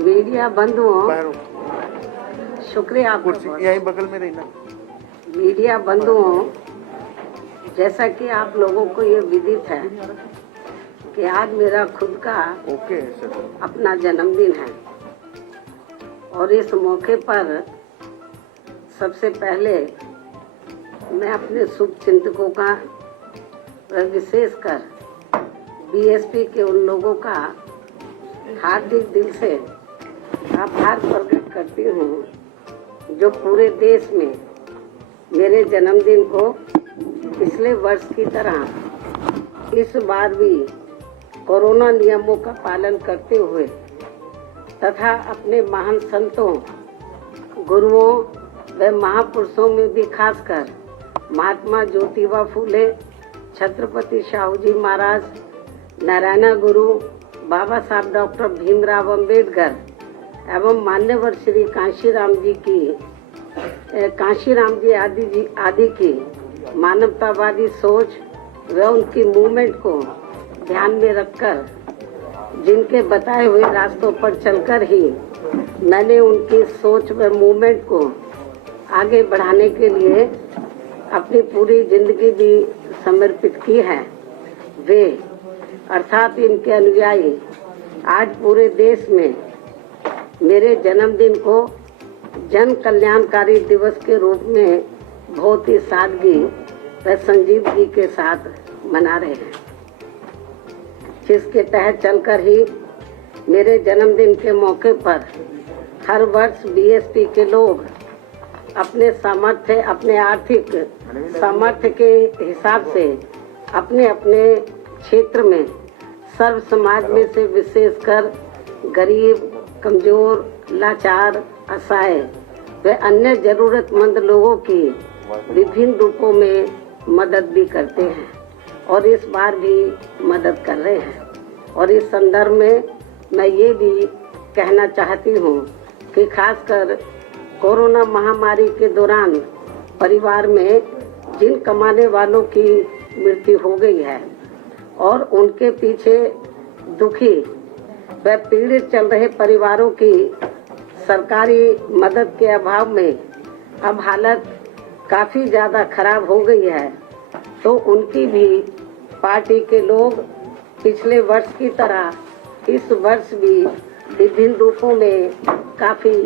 Media बंधुओं, शुक्रिया आपका। यहीं बगल में रहना। मीडिया बंधुओं, जैसा कि आप लोगों को ये विदित है कि आज मेरा खुद का अपना जन्मदिन है और इस मौके पर सबसे पहले मैं अपने शुभ चिंतकों का विशेषकर बीएसपी के उन लोगों का हार्दिक दिल से आभार प्रकट करती हूँ जो पूरे देश में मेरे जन्मदिन को पिछले वर्ष की तरह इस बार भी कोरोना नियमों का पालन करते हुए तथा अपने महान संतों, गुरुओं व महापुरुषों में भी खासकर महात्मा ज्योतिबा फूले, छत्रपति शाहू जी महाराज, नारायण गुरु, बाबा साहब डॉक्टर भीमराव अंबेडकर एवं मान्यवर श्री कांशीराम जी आदि की मानवतावादी सोच व उनकी मूवमेंट को ध्यान में रखकर जिनके बताए हुए रास्तों पर चलकर ही मैंने उनकी सोच व मूवमेंट को आगे बढ़ाने के लिए अपनी पूरी जिंदगी भी समर्पित की है। वे अर्थात इनके अनुयायी आज पूरे देश में मेरे जन्मदिन को जन कल्याणकारी दिवस के रूप में बहुत ही सादगी व संजीदगी के साथ मना रहे हैं, जिसके तहत चलकर ही मेरे जन्मदिन के मौके पर हर वर्ष बीएसपी के लोग अपने सामर्थ्य, अपने आर्थिक सामर्थ्य के हिसाब से अपने अपने क्षेत्र में सर्व समाज में से विशेषकर गरीब, कमजोर, लाचार, असहाय व अन्य जरूरतमंद लोगों की विभिन्न रूपों में मदद भी करते हैं और इस बार भी मदद कर रहे हैं। और इस संदर्भ में मैं ये भी कहना चाहती हूँ कि खासकर कोरोना महामारी के दौरान परिवार में जिन कमाने वालों की मृत्यु हो गई है और उनके पीछे दुखी व पीड़ित चल रहे परिवारों की सरकारी मदद के अभाव में अब हालत काफी ज्यादा खराब हो गई है, तो उनकी भी पार्टी के लोग पिछले वर्ष की तरह इस वर्ष भी विभिन्न रूपों में काफी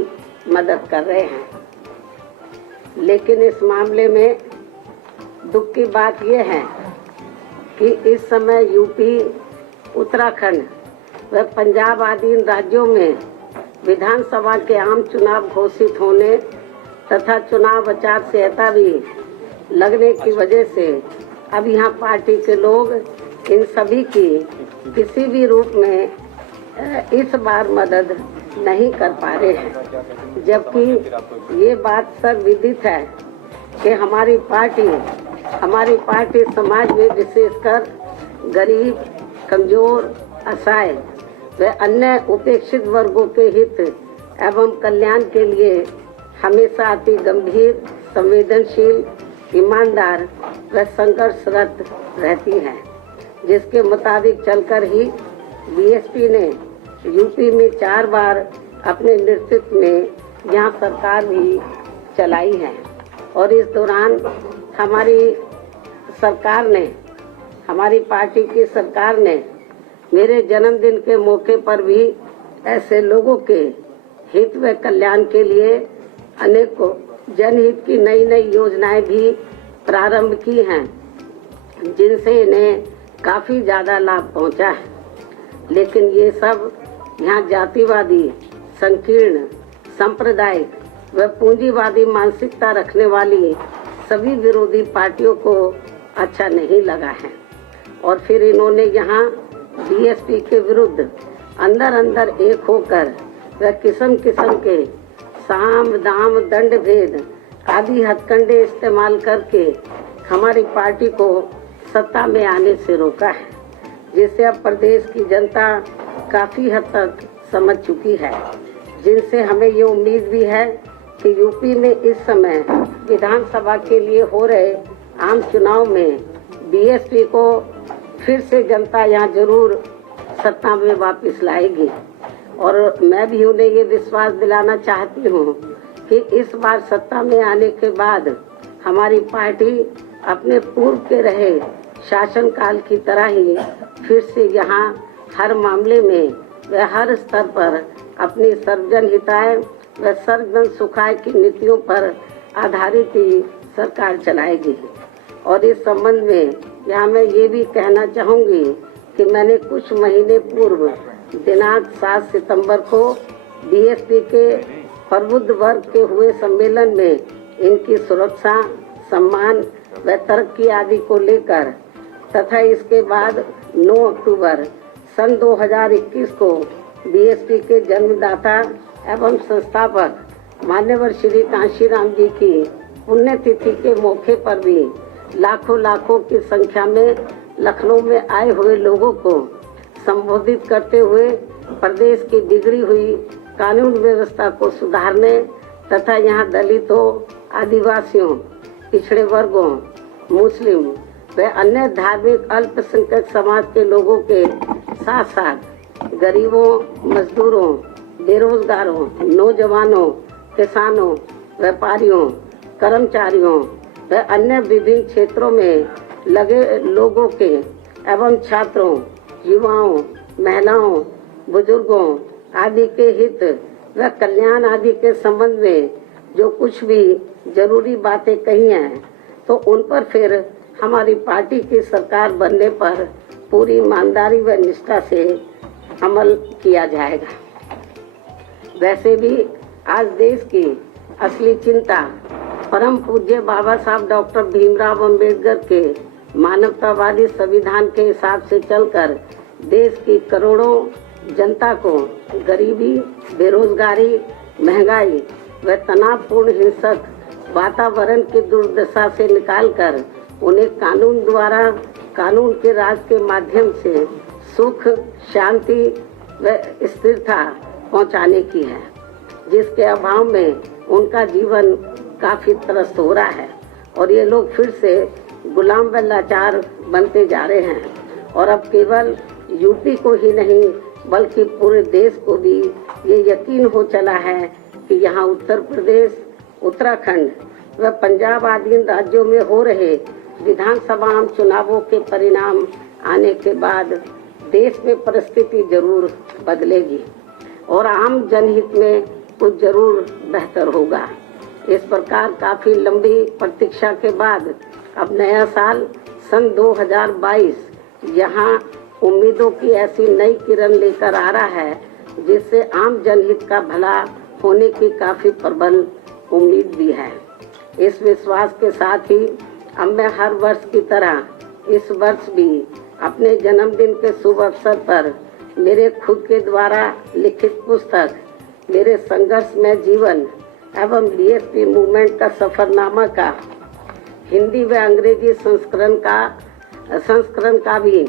मदद कर रहे हैं। लेकिन इस मामले में दुख की बात यह है कि इस समय यूपी, उत्तराखंड व पंजाब आदि इन राज्यों में विधानसभा के आम चुनाव घोषित होने तथा चुनाव आचार संहिता भी लगने की वजह से अब यहाँ पार्टी के लोग इन सभी की किसी भी रूप में इस बार मदद नहीं कर पा रहे हैं, जबकि ये बात सब विदित है कि हमारी पार्टी समाज में विशेषकर गरीब, कमजोर, असहाय व अन्य उपेक्षित वर्गों के हित एवं कल्याण के लिए हमेशा अति गंभीर, संवेदनशील, ईमानदार व संघर्षरत रहती है, जिसके मुताबिक चलकर ही बीएसपी ने यूपी में 4 बार अपने नेतृत्व में यहाँ सरकार भी चलाई है। और इस दौरान हमारी पार्टी की सरकार ने मेरे जन्मदिन के मौके पर भी ऐसे लोगों के हित व कल्याण के लिए अनेकों जनहित की नई नई योजनाएं भी प्रारंभ की हैं, जिनसे इन्हें काफी ज्यादा लाभ पहुंचा है। लेकिन ये सब यहाँ जातिवादी, संकीर्ण, सांप्रदायिक व पूंजीवादी मानसिकता रखने वाली सभी विरोधी पार्टियों को अच्छा नहीं लगा है और फिर इन्होंने यहाँ बीएसपी के विरुद्ध अंदर अंदर एक होकर व किस्म किस्म के साम, दाम, दंड भेद आदि हथकंडे इस्तेमाल करके हमारी पार्टी को सत्ता में आने से रोका है, जिससे अब प्रदेश की जनता काफी हद तक समझ चुकी है, जिनसे हमें ये उम्मीद भी है कि यूपी में इस समय विधानसभा के लिए हो रहे आम चुनाव में बीएसपी को फिर से जनता यहाँ जरूर सत्ता में वापस लाएगी। और मैं भी उन्हें ये विश्वास दिलाना चाहती हूँ कि इस बार सत्ता में आने के बाद हमारी पार्टी अपने पूर्व के रहे शासनकाल की तरह ही फिर से यहाँ हर मामले में व हर स्तर पर अपनी सर्वजन हिताय व सर्वजन सुखाय की नीतियों पर आधारित ही सरकार चलाएगी। और इस संबंध में यहाँ मैं ये भी कहना चाहूँगी कि मैंने कुछ महीने पूर्व दिनांक 7 सितंबर को बीएसपी के प्रबुद्ध वर्ग के हुए सम्मेलन में इनकी सुरक्षा, सम्मान व तरक्की आदि को लेकर तथा इसके बाद 9 अक्टूबर सन 2021 को बीएसपी के जन्मदाता एवं संस्थापक मान्यवर श्री कांशीराम जी की पुण्यतिथि के मौके पर भी लाखों की संख्या में लखनऊ में आए हुए लोगों को संबोधित करते हुए प्रदेश की बिगड़ी हुई कानून व्यवस्था को सुधारने तथा यहाँ दलितों, आदिवासियों, पिछड़े वर्गों, मुस्लिम व अन्य धार्मिक अल्पसंख्यक समाज के लोगों के साथ साथ गरीबों, मजदूरों, बेरोजगारों, नौजवानों, किसानों, व्यापारियों, कर्मचारियों व अन्य विभिन्न क्षेत्रों में लगे लोगों के एवं छात्रों, युवाओं, महिलाओं, बुजुर्गों आदि के हित व कल्याण आदि के संबंध में जो कुछ भी जरूरी बातें कही हैं तो उन पर फिर हमारी पार्टी की सरकार बनने पर पूरी ईमानदारी व निष्ठा से अमल किया जाएगा। वैसे भी आज देश की असली चिंता परम पूज्य बाबा साहब डॉक्टर भीमराव अंबेडकर के मानवतावादी संविधान के हिसाब से चलकर देश की करोड़ों जनता को गरीबी, बेरोजगारी, महंगाई व तनावपूर्ण हिंसक वातावरण की दुर्दशा से निकालकर उन्हें कानून के राज के माध्यम से सुख, शांति व स्थिरता पहुंचाने की है, जिसके अभाव में उनका जीवन काफी त्रस्त हो रहा है और ये लोग फिर से गुलाम व लाचार बनते जा रहे हैं। और अब केवल यूपी को ही नहीं बल्कि पूरे देश को भी ये यकीन हो चला है कि यहाँ उत्तर प्रदेश, उत्तराखंड व पंजाब आदि राज्यों में हो रहे विधानसभा आम चुनावों के परिणाम आने के बाद देश में परिस्थिति जरूर बदलेगी और आम जनहित में कुछ जरूर बेहतर होगा। इस प्रकार काफी लंबी प्रतीक्षा के बाद अब नया साल सन 2022 यहाँ उम्मीदों की ऐसी नई किरण लेकर आ रहा है जिससे आम जनहित का भला होने की काफी प्रबल उम्मीद भी है। इस विश्वास के साथ ही अब मैं हर वर्ष की तरह इस वर्ष भी अपने जन्मदिन के शुभ अवसर पर मेरे खुद के द्वारा लिखित पुस्तक मेरे संघर्षमय जीवन एवं बीएसपी मूवमेंट का सफरनामा का हिंदी व अंग्रेजी संस्करण का भी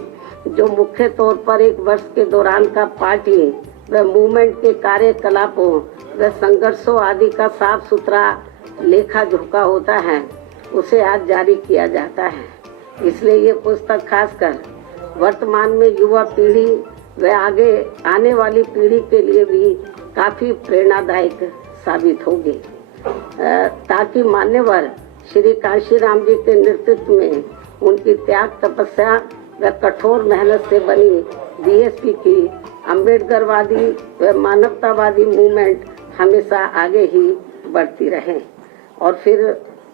जो मुख्य तौर पर एक वर्ष के दौरान का पार्टी व मूवमेंट के कार्यकलापों व संघर्षों आदि का साफ सुथरा लेखा जोखा होता है, उसे आज जारी किया जाता है। इसलिए ये पुस्तक खासकर वर्तमान में युवा पीढ़ी व आगे आने वाली पीढ़ी के लिए भी काफी प्रेरणादायक साबित होगी, ताकि मान्यवर श्री कांशीराम जी के नेतृत्व में उनकी त्याग, तपस्या व कठोर मेहनत से बनी बीएसपी की अम्बेडकरवादी व मानवतावादी मूवमेंट हमेशा आगे ही बढ़ती रहे और फिर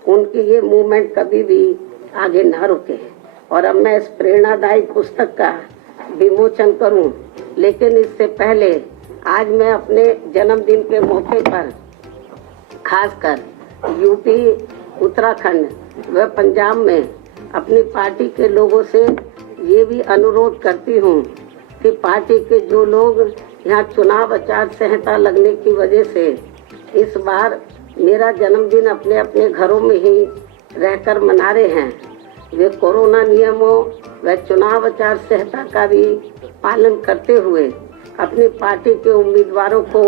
उनकी ये मूवमेंट कभी भी आगे न रुके। और अब मैं इस प्रेरणादायी पुस्तक का विमोचन करूं, लेकिन इससे पहले आज मैं अपने जन्मदिन के मौके पर खासकर यूपी, उत्तराखंड व पंजाब में अपनी पार्टी के लोगों से ये भी अनुरोध करती हूँ कि पार्टी के जो लोग यहाँ चुनाव आचार संहिता लगने की वजह से इस बार मेरा जन्मदिन अपने अपने घरों में ही रहकर मना रहे हैं, वे कोरोना नियमों व चुनाव आचार संहिता का भी पालन करते हुए अपनी पार्टी के उम्मीदवारों को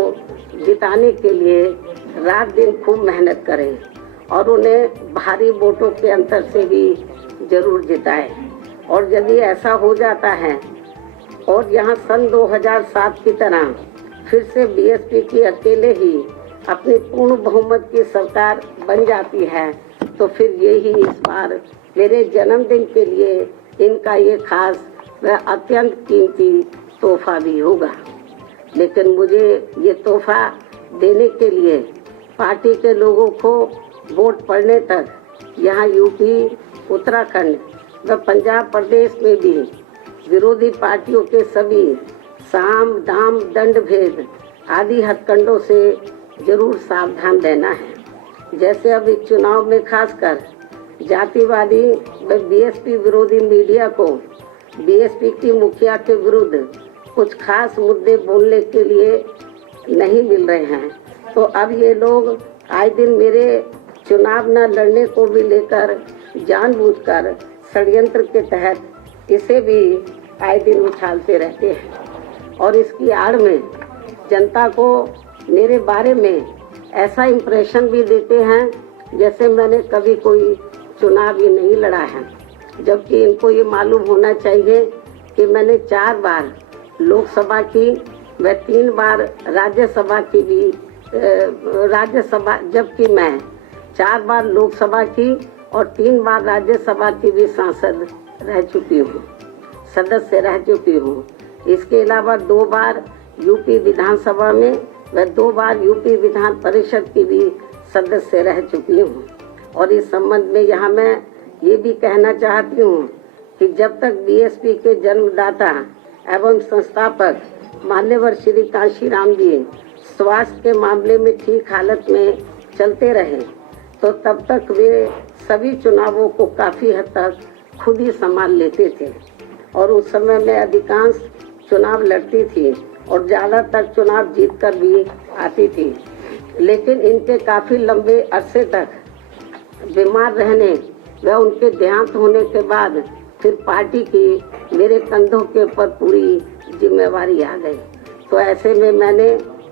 जिताने के लिए रात दिन खूब मेहनत करें और उन्हें भारी वोटों के अंतर से भी जरूर जिताए। और यदि ऐसा हो जाता है और यहाँ सन 2007 की तरह फिर से बीएसपी की अकेले ही अपनी पूर्ण बहुमत की सरकार बन जाती है, तो फिर यही इस बार मेरे जन्मदिन के लिए इनका ये खास व अत्यंत कीमती तोहफा भी होगा। लेकिन मुझे ये तोहफा देने के लिए पार्टी के लोगों को वोट पड़ने तक यहाँ यूपी, उत्तराखंड व पंजाब प्रदेश में भी विरोधी पार्टियों के सभी साम, दाम, दंड भेद आदि हथकंडों से जरूर सावधान रहना है। जैसे अब इस चुनाव में खासकर जातिवादी व बीएसपी विरोधी मीडिया को बीएसपी की मुखिया के विरुद्ध कुछ खास मुद्दे बोलने के लिए नहीं मिल रहे हैं, तो अब ये लोग आए दिन मेरे चुनाव न लड़ने को भी लेकर जानबूझकर षड्यंत्र के तहत इसे भी आए दिन उछालते रहते हैं और इसकी आड़ में जनता को मेरे बारे में ऐसा इम्प्रेशन भी देते हैं जैसे मैंने कभी कोई चुनाव ही नहीं लड़ा है, जबकि इनको ये मालूम होना चाहिए कि मैंने 4 बार लोकसभा की व 3 बार राज्यसभा की भी राज्यसभा, जबकि मैं 4 बार लोकसभा की और 3 बार राज्यसभा की भी सांसद रह चुकी हूँ, सदस्य रह चुकी हूँ। इसके अलावा 2 बार यूपी विधानसभा में व 2 बार यूपी विधान परिषद की भी सदस्य रह चुकी हूँ। और इस संबंध में यहाँ मैं ये भी कहना चाहती हूँ कि जब तक बीएसपी के जन्मदाता एवं संस्थापक मान्यवर श्री कांशीराम जी स्वास्थ्य के मामले में ठीक हालत में चलते रहे, तो तब तक वे सभी चुनावों को काफी हद तक खुद ही संभाल लेते थे और उस समय में अधिकांश चुनाव लड़ती थी और ज्यादातर चुनाव जीतकर भी आती थी। लेकिन इनके काफी लंबे अरसे तक बीमार रहने व उनके देहांत होने के बाद फिर पार्टी की मेरे कंधों के ऊपर पूरी जिम्मेवारी आ गई। तो ऐसे में मैंने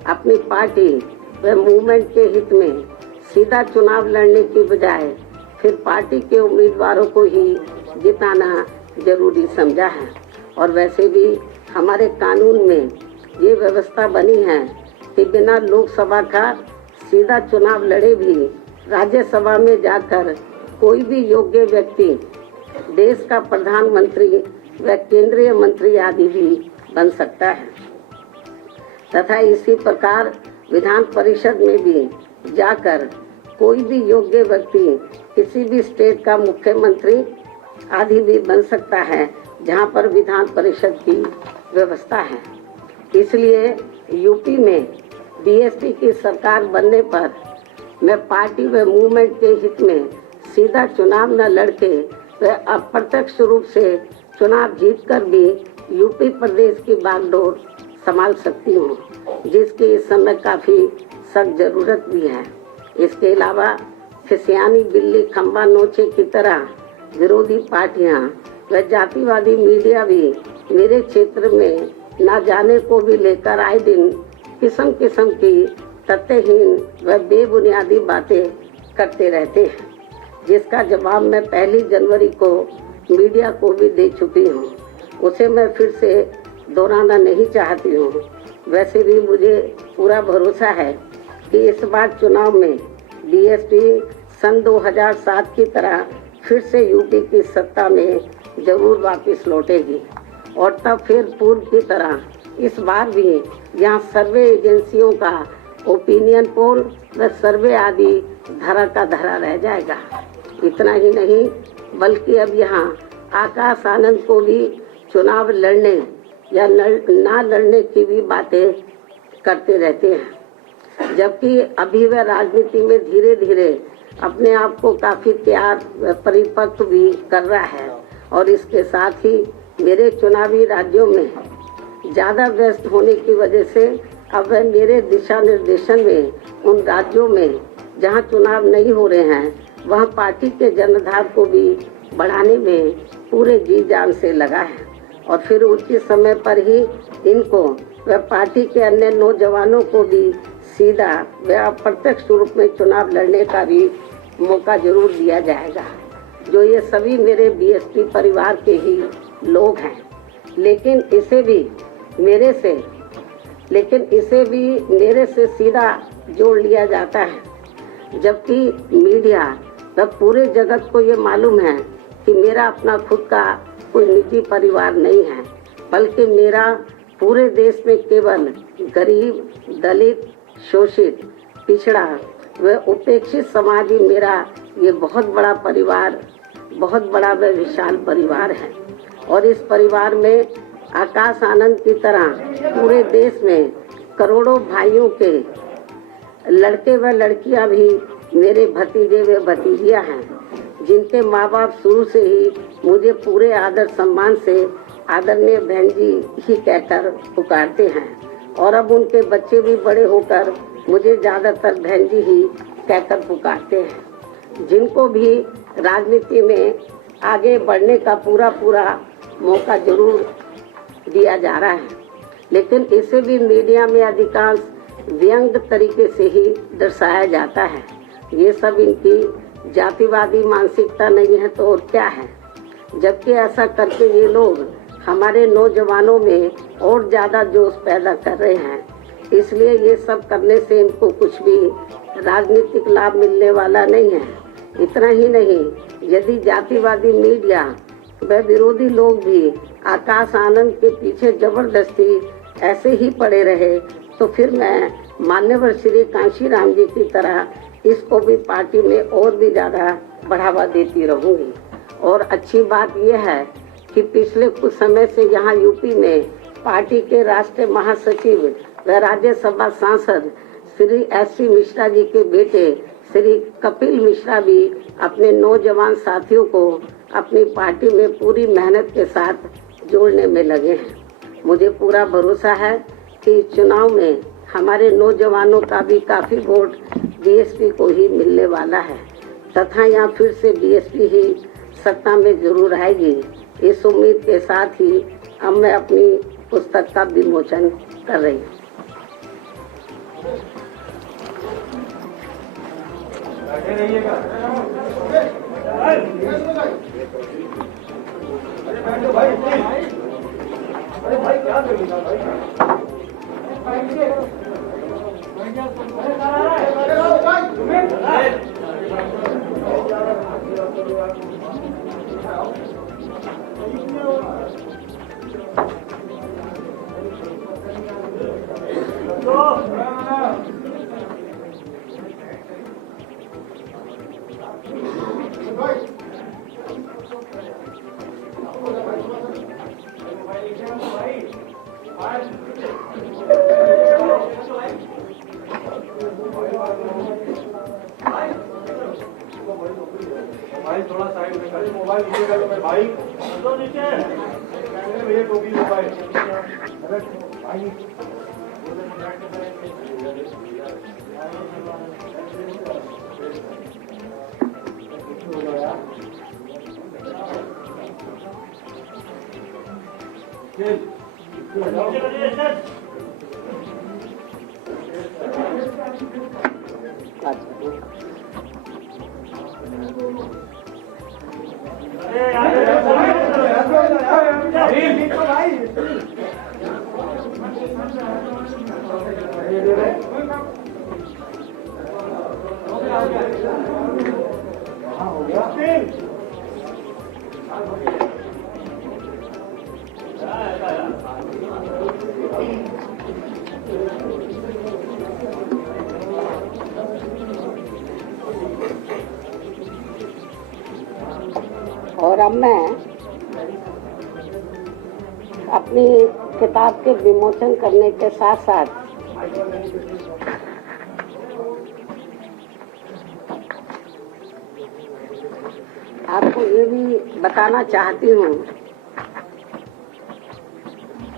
अपनी पार्टी व मूवमेंट के हित में सीधा चुनाव लड़ने की बजाय फिर पार्टी के उम्मीदवारों को ही जिताना जरूरी समझा है। और वैसे भी हमारे कानून में ये व्यवस्था बनी है कि बिना लोकसभा का सीधा चुनाव लड़े भी राज्यसभा में जाकर कोई भी योग्य व्यक्ति देश का प्रधानमंत्री व केंद्रीय मंत्री आदि भी बन सकता है तथा इसी प्रकार विधान परिषद में भी जाकर कोई भी योग्य व्यक्ति किसी भी स्टेट का मुख्यमंत्री आदि भी बन सकता है जहां पर विधान परिषद की व्यवस्था है। इसलिए यूपी में बीएसपी की सरकार बनने पर मैं पार्टी व मूवमेंट के हित में सीधा चुनाव न लड़के व अप्रत्यक्ष रूप से चुनाव जीतकर भी यूपी प्रदेश की बागडोर संभाल सकती हूँ, जिसकी इस समय काफी सख्त जरूरत भी है। इसके अलावा फिसियानी बिल्ली खंबा नोचे की तरह विरोधी पार्टियां व जातिवादी मीडिया भी मेरे क्षेत्र में न जाने को भी लेकर आए दिन किस्म किस्म की तथ्यहीन व बेबुनियादी बातें करते रहते हैं, जिसका जवाब मैं 1 जनवरी को मीडिया को भी दे चुकी हूँ। उसे मैं फिर से दोहराना नहीं चाहती हूँ। वैसे भी मुझे पूरा भरोसा है कि इस बार चुनाव में बीएसपी सन 2007 की तरह फिर से यूपी की सत्ता में जरूर वापस लौटेगी और तब फिर पूर्व की तरह इस बार भी यहाँ सर्वे एजेंसियों का ओपिनियन पोल व सर्वे आदि धरा का धरा रह जाएगा। इतना ही नहीं बल्कि अब यहाँ आकाश आनंद को भी चुनाव लड़ने या ना लड़ने की भी बातें करते रहते हैं, जबकि अभी वह राजनीति में धीरे धीरे अपने आप को काफी तैयार व परिपक्व भी कर रहा है। और इसके साथ ही मेरे चुनावी राज्यों में ज्यादा व्यस्त होने की वजह से अब वह मेरे दिशा निर्देशन में उन राज्यों में जहां चुनाव नहीं हो रहे हैं वहां पार्टी के जनाधार को भी बढ़ाने में पूरे जी जान से लगा है और फिर उचित समय पर ही इनको व पार्टी के अन्य नौजवानों को भी सीधा व अप्रत्यक्ष रूप में चुनाव लड़ने का भी मौका जरूर दिया जाएगा। जो ये सभी मेरे बीएसपी परिवार के ही लोग हैं, लेकिन इसे भी मेरे से सीधा जोड़ लिया जाता है, जबकि मीडिया व पूरे जगत को ये मालूम है कि मेरा अपना खुद का कोई निजी परिवार नहीं है, बल्कि मेरा पूरे देश में केवल गरीब, दलित, शोषित, पिछड़ा व उपेक्षित समाज ही मेरा ये बहुत बड़ा व विशाल परिवार है। और इस परिवार में आकाश आनंद की तरह पूरे देश में करोड़ों भाइयों के लड़के व लड़कियां भी मेरे भतीजे व भतीजियां हैं, जिनके माँ बाप शुरू से ही मुझे पूरे आदर सम्मान से आदरणीय बहन जी ही कहकर पुकारते हैं। और अब उनके बच्चे भी बड़े होकर मुझे ज्यादातर बहन जी ही कहकर पुकारते हैं, जिनको भी राजनीति में आगे बढ़ने का पूरा मौका जरूर दिया जा रहा है। लेकिन इसे भी मीडिया में अधिकांश व्यंग्य तरीके से ही दर्शाया जाता है। ये सब इनकी जातिवादी मानसिकता नहीं है तो और क्या है, जबकि ऐसा करके ये लोग हमारे नौजवानों में और ज्यादा जोश पैदा कर रहे हैं। इसलिए ये सब करने से इनको कुछ भी राजनीतिक लाभ मिलने वाला नहीं है। इतना ही नहीं, यदि जातिवादी मीडिया व विरोधी लोग भी आकाश आनंद के पीछे जबरदस्ती ऐसे ही पड़े रहे, तो फिर मैं मान्यवर श्री कांशीराम जी की तरह इसको भी पार्टी में और भी ज्यादा बढ़ावा देती रहूंगी। और अच्छी बात यह है कि पिछले कुछ समय से यहाँ यूपी में पार्टी के राष्ट्रीय महासचिव व राज्यसभा सांसद श्री एस.सी. मिश्रा जी के बेटे श्री कपिल मिश्रा भी अपने नौजवान साथियों को अपनी पार्टी में पूरी मेहनत के साथ जोड़ने में लगे हैं। मुझे पूरा भरोसा है कि इस चुनाव में हमारे नौजवानों का भी काफी वोट बीएसपी को ही मिलने वाला है तथा यहाँ फिर से बीएसपी ही सत्ता में जरूर आएगी। इस उम्मीद के साथ ही अब मैं अपनी पुस्तक का विमोचन कर रही हूँ। अरे भाई क्या करेगा भाई? भाई थोड़ा साइड में कर, मोबाइल नीचे कर लो मेरे भाई, तो नीचे भैया टोपी लो भाई। अरे भाई और अब मैं अपनी किताब के विमोचन करने के साथ साथ आपको ये भी बताना चाहती हूँ।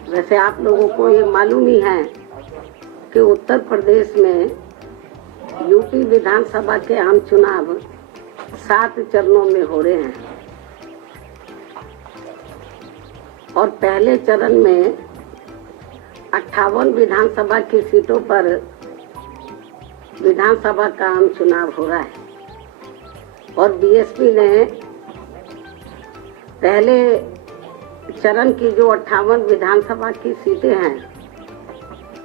वैसे आप लोगों को ये मालूम ही है कि उत्तर प्रदेश में यूपी विधानसभा के आम चुनाव 7 चरणों में हो रहे हैं और पहले चरण में 58 विधानसभा की सीटों पर विधानसभा का आम चुनाव हो रहा है। और बीएसपी ने पहले चरण की जो 58 विधानसभा की सीटें हैं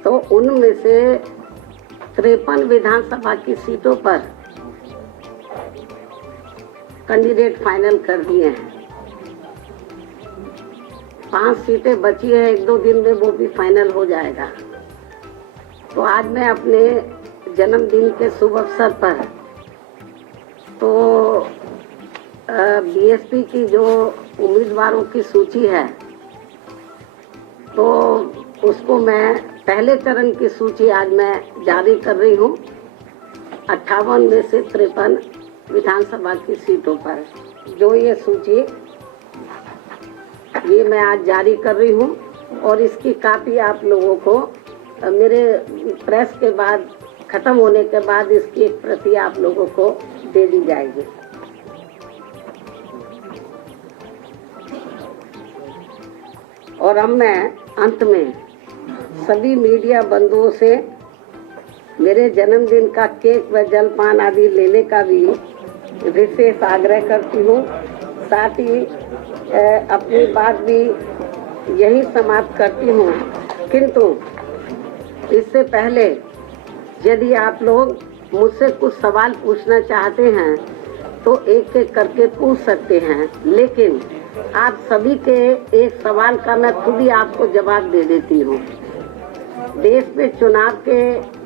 तो उनमें से 53 विधानसभा की सीटों पर कैंडिडेट फाइनल कर दिए हैं। 5 सीटें बची है, 1-2 दिन में वो भी फाइनल हो जाएगा। तो आज मैं अपने जन्मदिन के शुभ अवसर पर तो बीएसपी की जो उम्मीदवारों की सूची है तो उसको मैं पहले चरण की सूची आज मैं जारी कर रही हूँ। 58 में से 53 विधानसभा की सीटों पर जो ये सूची ये मैं आज जारी कर रही हूँ और इसकी कापी आप लोगों को मेरे प्रेस के बाद खत्म होने के बाद इसकी एक प्रति आप लोगों को दे दी जाएगी। और अब मैं अंत में सभी मीडिया बंधुओं से मेरे जन्मदिन का केक व जलपान आदि लेने का भी विशेष आग्रह करती हूँ। साथ ही अपनी बात भी यही समाप्त करती हूँ, किंतु इससे पहले यदि आप लोग मुझसे कुछ सवाल पूछना चाहते हैं तो एक एक करके पूछ सकते हैं, लेकिन आप सभी के एक सवाल का मैं खुद ही आपको जवाब दे देती हूँ। देश में चुनाव के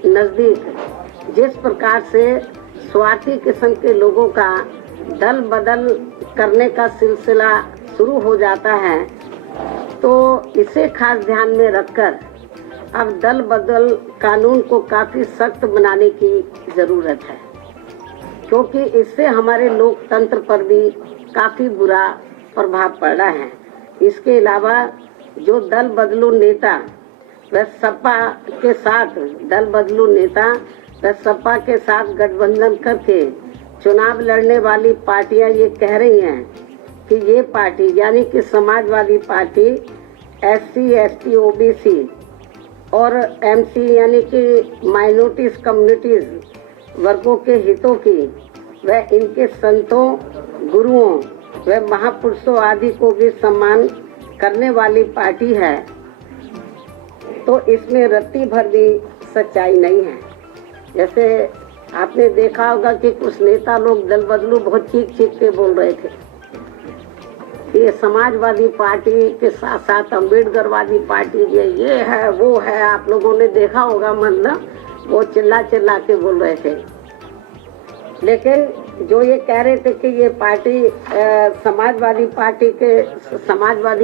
नजदीक जिस प्रकार से स्वार्थी किस्म के लोगों का दल बदल करने का सिलसिला शुरू हो जाता है, तो इसे खास ध्यान में रखकर अब दल बदल कानून को काफी सख्त बनाने की जरूरत है, क्योंकि इससे हमारे लोकतंत्र पर भी काफी बुरा प्रभाव पड़ रहा है। इसके अलावा जो दल बदलू नेता व सपा के साथ सपा के साथ गठबंधन करके चुनाव लड़ने वाली पार्टियां ये कह रही हैं कि ये पार्टी यानी कि Samajwadi party SC, ST, OBC और MC यानी कि माइनॉरिटीज कम्युनिटीज वर्गों के हितों की व इनके संतों, गुरुओं व महापुरुषों आदि को भी सम्मान करने वाली पार्टी है, तो इसमें रत्ती भर भी सच्चाई नहीं है। जैसे आपने देखा होगा कि कुछ नेता लोग दल बदलू बहुत चीख चीख के बोल रहे थे, ये समाजवादी पार्टी के साथ साथ अम्बेडकरवादी पार्टी भी ये है वो है, आप लोगों ने देखा होगा, मतलब वो चिल्ला चिल्ला के बोल रहे थे। लेकिन जो ये कह रहे थे कि ये पार्टी समाजवादी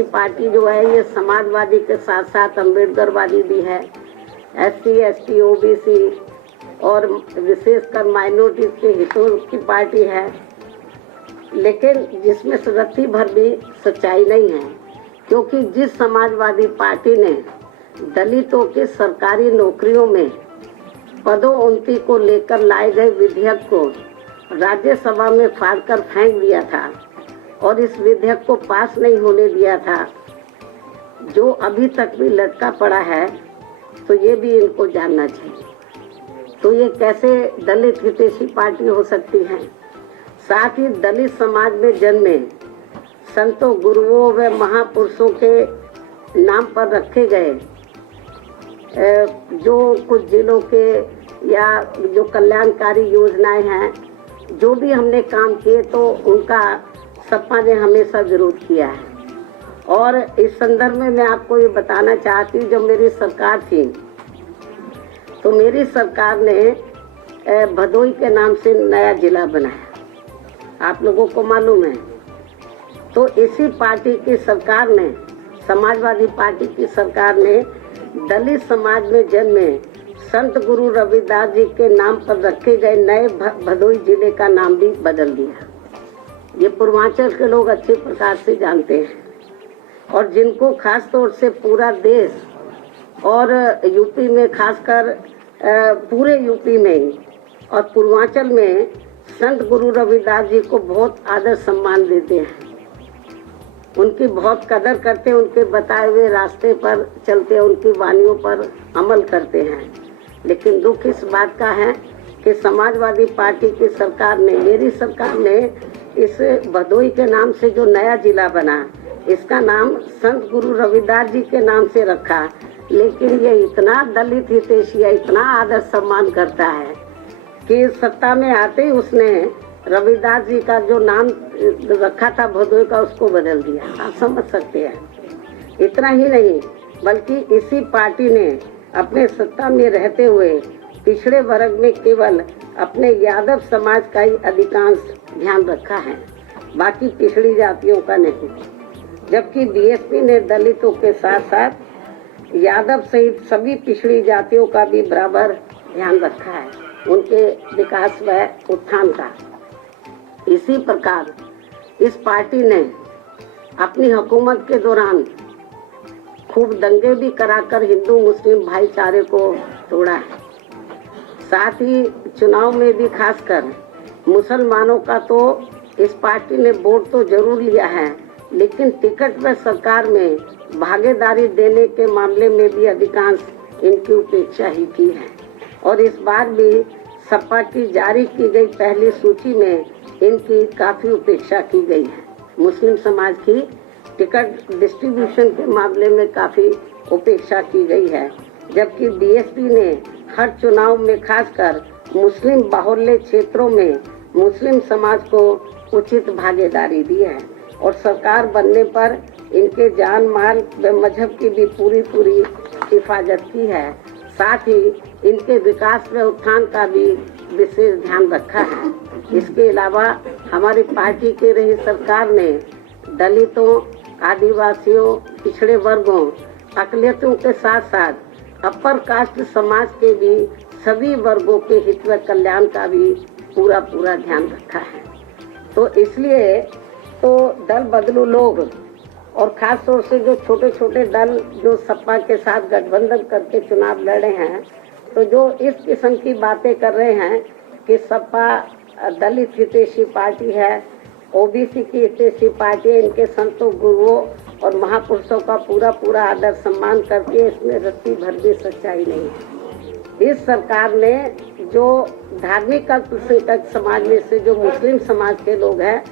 पार्टी जो है ये समाजवादी के साथ साथ अम्बेडकरवादी भी है, SC, ST, OBC और विशेषकर माइनॉरिटीज के हितों की पार्टी है, लेकिन जिसमें रत्ती भर भी सच्चाई नहीं है, क्योंकि जिस समाजवादी पार्टी ने दलितों के सरकारी नौकरियों में पदोन्नति को लेकर लाए गए विधेयक को राज्यसभा में फाड़कर फेंक दिया था और इस विधेयक को पास नहीं होने दिया था, जो अभी तक भी लटका पड़ा है, तो ये भी इनको जानना चाहिए। तो ये कैसे दलित हितैषी पार्टी हो सकती है? साथ ही दलित समाज में जन्मे संतों, गुरुओं व महापुरुषों के नाम पर रखे गए जो कुछ जिलों के या जो कल्याणकारी योजनाएं हैं, जो भी हमने काम किए, तो उनका सपा ने हमेशा विरोध किया है। और इस संदर्भ में मैं आपको ये बताना चाहती हूँ, जब मेरी सरकार थी तो मेरी सरकार ने भदोई के नाम से नया जिला बनाया, आप लोगों को मालूम है। तो इसी पार्टी की सरकार ने, समाजवादी पार्टी की सरकार ने दलित समाज में जन्मे संत गुरु रविदास जी के नाम पर रखे गए नए भदोई जिले का नाम भी बदल दिया। ये पूर्वांचल के लोग अच्छे प्रकार से जानते हैं, और जिनको खास तौर से पूरा देश और यूपी में, खासकर पूरे यूपी में और पूर्वांचल में संत गुरु रविदास जी को बहुत आदर सम्मान देते हैं, उनकी बहुत कदर करते हैं, उनके बताए हुए रास्ते पर चलते हैं, उनकी वाणियों पर अमल करते हैं। लेकिन दुख इस बात का है कि समाजवादी पार्टी की सरकार ने, मेरी सरकार ने इस भदोई के नाम से जो नया जिला बना, इसका नाम संत गुरु रविदास जी के नाम से रखा। लेकिन ये इतना दलित हितैषी, इतना आदर सम्मान करता है कि सत्ता में आते ही उसने रविदास जी का जो नाम रखा था भदोई का, उसको बदल दिया। आप समझ सकते हैं। इतना ही नहीं, बल्कि इसी पार्टी ने अपने सत्ता में रहते हुए पिछड़े वर्ग में केवल अपने यादव समाज का ही अधिकांश ध्यान रखा है, बाकी पिछड़ी जातियों का नहीं। जबकि बीएसपी ने दलितों के साथ साथ यादव सहित सभी पिछड़ी जातियों का भी बराबर ध्यान रखा है, उनके विकास व उत्थान का। इसी प्रकार इस पार्टी ने अपनी हुकूमत के दौरान खूब दंगे भी कराकर हिंदू मुस्लिम भाईचारे को तोड़ा है। साथ ही चुनाव में भी खासकर मुसलमानों का तो इस पार्टी ने वोट तो जरूर लिया है, लेकिन टिकट व सरकार में भागीदारी देने के मामले में भी अधिकांश इनकी उपेक्षा ही की है। और इस बार भी सपा की जारी की गई पहली सूची में इनकी काफी उपेक्षा की गई है। मुस्लिम समाज की टिकट डिस्ट्रीब्यूशन के मामले में काफी उपेक्षा की गई है, जबकि बीएसपी ने हर चुनाव में खासकर मुस्लिम बाहुल्य क्षेत्रों में मुस्लिम समाज को उचित भागीदारी दी है और सरकार बनने पर इनके जान माल व मजहब की भी पूरी हिफाजत की है। साथ ही इनके विकास व उत्थान का भी विशेष ध्यान रखा है। इसके अलावा हमारी पार्टी की रही सरकार ने दलितों, आदिवासियों, पिछड़े वर्गों, अकलियतों के साथ साथ अपर कास्ट समाज के भी सभी वर्गों के हित व कल्याण का भी पूरा ध्यान रखा है। तो इसलिए तो दल बदलू लोग और खास तौर से जो छोटे छोटे दल जो सपा के साथ गठबंधन करके चुनाव लड़े हैं, तो जो इस किस्म की बातें कर रहे हैं कि सपा दलित हितैषी पार्टी है, ओबीसी की हितैषी पार्टी है, इनके संतों, गुरुओं और महापुरुषों का पूरा आदर सम्मान करके इसमें रत्ती भर भी सच्चाई नहीं है। इस सरकार ने जो धार्मिक अल्पसंख्यक समाज में से जो मुस्लिम समाज के लोग हैं,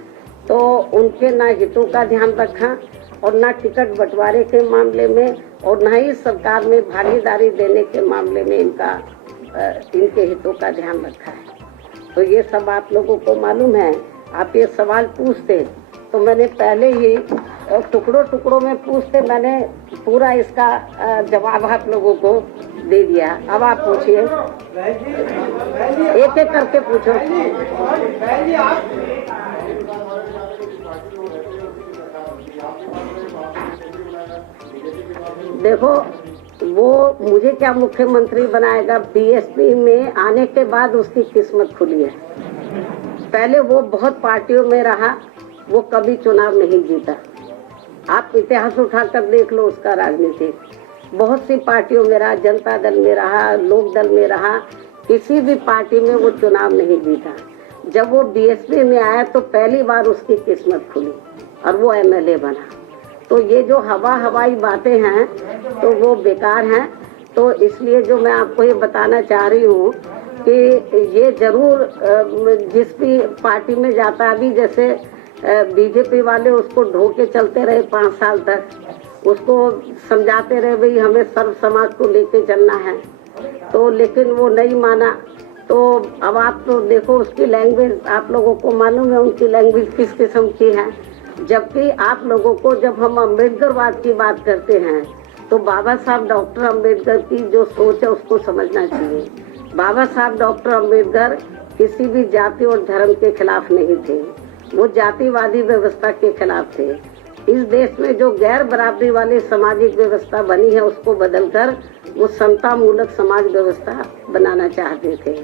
तो उनके ना हितों का ध्यान रखा और ना टिकट बंटवारे के मामले में और ना ही सरकार में भागीदारी देने के मामले में इनके हितों का ध्यान रखा है। तो ये सब आप लोगों को मालूम है। आप ये सवाल पूछते तो मैंने पहले ही टुकड़ों में पूछते, मैंने पूरा इसका जवाब आप लोगों को दे दिया। अब आप पूछिए, एक एक करके पूछो। देखो, वो मुझे क्या मुख्यमंत्री बनाएगा, बीएसपी में आने के बाद उसकी किस्मत खुली है। पहले वो बहुत पार्टियों में रहा, वो कभी चुनाव नहीं जीता। आप इतिहास उठाकर देख लो उसका राजनीतिक, बहुत सी पार्टियों में रहा, जनता दल में रहा, लोक दल में रहा, किसी भी पार्टी में वो चुनाव नहीं जीता। जब वो बीएसपी में आया तो पहली बार उसकी किस्मत खुली और वो एमएलए बना। तो ये जो हवाई बातें हैं तो वो बेकार हैं। तो इसलिए जो मैं आपको ये बताना चाह रही हूँ कि ये जरूर जिस भी पार्टी में जाता, अभी जैसे बीजेपी वाले उसको ढो के चलते रहे 5 साल तक, उसको समझाते रहे भाई हमें सर्व समाज को लेके चलना है, तो लेकिन वो नहीं माना। तो अब आप तो देखो उसकी लैंग्वेज, आप लोगों को मालूम है उनकी लैंग्वेज किस किस्म की है। जबकि आप लोगों को जब हम अम्बेडकरवाद की बात करते हैं तो बाबा साहब डॉक्टर अम्बेडकर की जो सोच है उसको समझना चाहिए। बाबा साहब डॉक्टर अम्बेडकर किसी भी जाति और धर्म के खिलाफ नहीं थे, वो जातिवादी व्यवस्था के खिलाफ थे। इस देश में जो गैर बराबरी वाली सामाजिक व्यवस्था बनी है उसको बदलकर वो समता मूलक समाज व्यवस्था बनाना चाहते थे।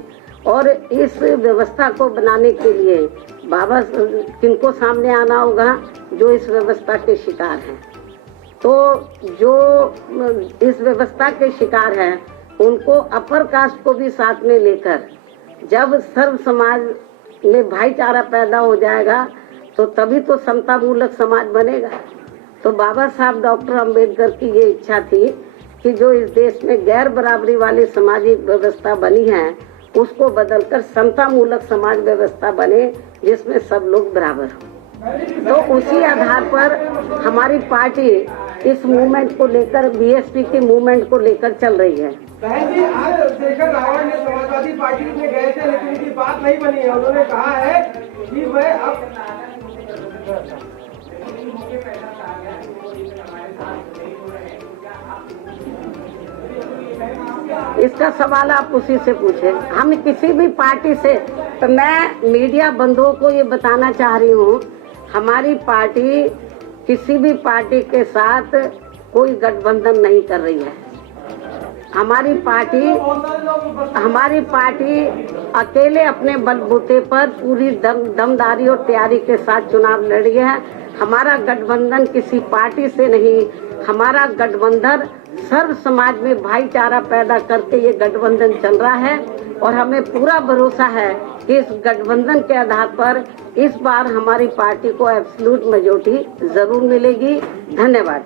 और इस व्यवस्था को बनाने के लिए बाबा किनको सामने आना होगा, जो इस व्यवस्था के शिकार हैं। तो जो इस व्यवस्था के शिकार हैं उनको अपर कास्ट को भी साथ में लेकर जब सर्व समाज में भाईचारा पैदा हो जाएगा तो तभी तो समता मूलक समाज बनेगा। तो बाबा साहब डॉक्टर अम्बेडकर की ये इच्छा थी कि जो इस देश में गैर बराबरी वाली सामाजिक व्यवस्था बनी है उसको बदलकर समतामूलक समाज व्यवस्था बने जिसमें सब लोग बराबर हों। तो उसी आधार पर हमारी पार्टी इस मूवमेंट को लेकर, बीएसपी के मूवमेंट को लेकर चल रही है। बहन जी, आज शेखर रावण ने समाजवादी पार्टी में गए थे, लेकिन उनकी बात नहीं बनी है। उन्होंने कहा है कि वह अब इसका सवाल आप उसी से पूछे। हम किसी भी पार्टी से, तो मैं मीडिया बंधुओं को ये बताना चाह रही हूँ, हमारी पार्टी किसी भी पार्टी के साथ कोई गठबंधन नहीं कर रही है। हमारी पार्टी अकेले अपने बलबूते पर पूरी दमदारी और तैयारी के साथ चुनाव लड़ रही है। हमारा गठबंधन किसी पार्टी से नहीं, हमारा गठबंधन सर्व समाज में भाईचारा पैदा करके ये गठबंधन चल रहा है और हमें पूरा भरोसा है कि इस गठबंधन के आधार पर इस बार हमारी पार्टी को एब्सोल्यूट मेजॉरिटी जरूर मिलेगी। धन्यवाद।